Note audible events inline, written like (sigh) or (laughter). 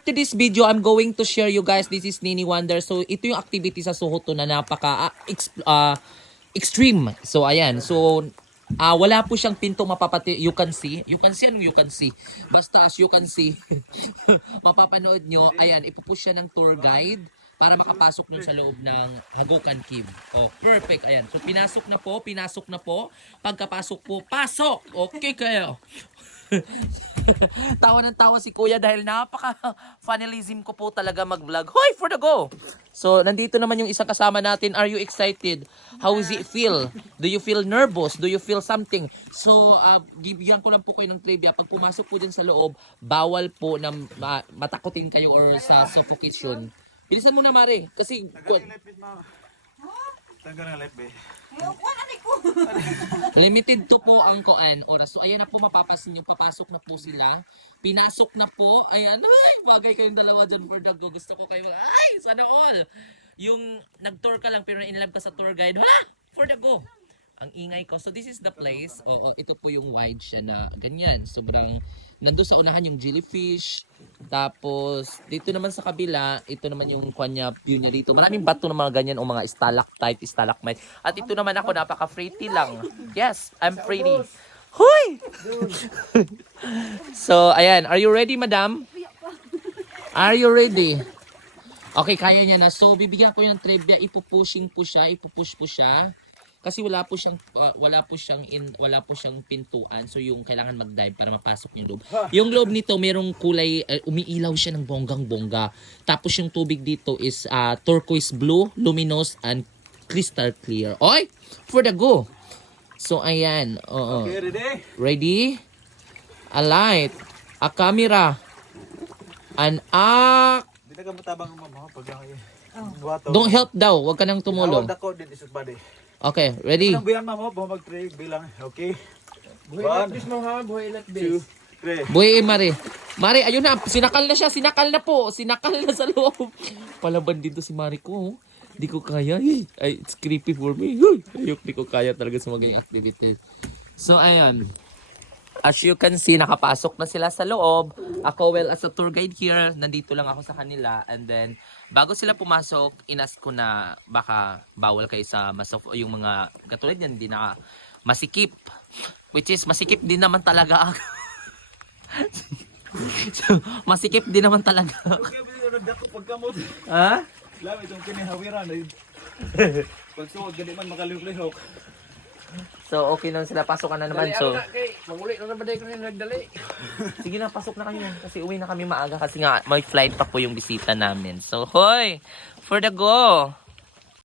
to this video, I'm going to share you guys. This is Nini Wonder. So, ito yung activity sa Sohoto na napaka ah, ex- ah, extreme. So, ayan. So, ah wala po siyang pinto mapapati. You can see. You can see ano you can see. Basta as you can see, (laughs) mapapanood nyo. Ayan, ipupush siya ng tour guide para makapasok nun sa loob ng Hagokan Cave. Oh, perfect. Ayan. So, pinasok na po, pinasok na po. Pagkapasok po, pasok! Okay kayo. (laughs) tawa ng tawa si Kuya dahil napaka funnelyism ko po talaga mag-vlog. Hoy, for the go! So, nandito naman yung isang kasama natin. Are you excited? How does it feel? Do you feel nervous? Do you feel something? So, uh, bibigyan ko lang po kayo ng trivia. Pag pumasok po dyan sa loob, bawal po na ma- matakotin kayo or sa suffocation. Bilisan mo na, Mare. Kasi, Tanggal ng life, be. (laughs) Limited to po ang koan oras. So ayan na po mapapasin nyo, papasok na po sila. Pinasok na po. Ayan, ay, bagay kayong dalawa dyan for go. Gusto ko kayo, ay, sana all. Yung nag-tour ka lang pero inilab ka sa tour guide, hala, for the go. Ang ingay ko. So this is the place. Oo, ito po yung wide siya na ganyan. Sobrang, nandun sa unahan yung jellyfish. Tapos, dito naman sa kabila, ito naman yung kanya view niya dito. Maraming bato ng mga ganyan o mga stalactite, stalagmite. At ito naman ako, napaka-pretty lang. Yes, I'm pretty. Hoy! (laughs) so, ayan. Are you ready, madam? Are you ready? Okay, kaya niya na. So, bibigyan ko yung trivia. Ipupushing po siya. Ipupush po siya. Kasi wala po siyang uh, wala po siyang in wala po siyang pintuan. So yung kailangan mag-dive para mapasok yung loob. Yung loob nito merong kulay uh, umiilaw siya ng bonggang-bongga. Tapos yung tubig dito is uh, turquoise blue, luminous and crystal clear. Oy, for the go. So ayan, oo. Okay, ready? Ready? A light, a camera, an act. Di na ka matabang ang mama, pag. Wato. Don't help daw, wag ka nang tumulong. Awag ako din isang body. Okay, ready? Anong biyan mama, buha mag-trig bilang. Okay. Buhay One, lang mo ha, buhay lang two, three. Boy, eh, Mare. Mare, ayun na. Sinakal na siya. Sinakal na po. Sinakal na sa loob. Palaban dito si Mare ko. oh. Di ko kaya. eh. Ay, it's creepy for me. Ayok, di ko kaya talaga sa mga activities. So, ayan. As you can see, nakapasok na sila sa loob. Ako, well, as a tour guide here, nandito lang ako sa kanila. And then, bago sila pumasok, inas ko na baka bawal kayo sa masof yung mga katulad yan, hindi na masikip. Which is, masikip din naman talaga ako. (laughs) so, masikip din naman talaga ako. Ha? Lami itong kinihawiran. (laughs) Pag suwag, gani man makalihok-lihok. So, okay na sila. Pasok ka na naman. Dali So, kay, manguli na naman ko na nagdali. (laughs) sige na, pasok na kayo. Kasi uwi na kami maaga kasi nga may flight pa po yung bisita namin. So, hoy! For the go!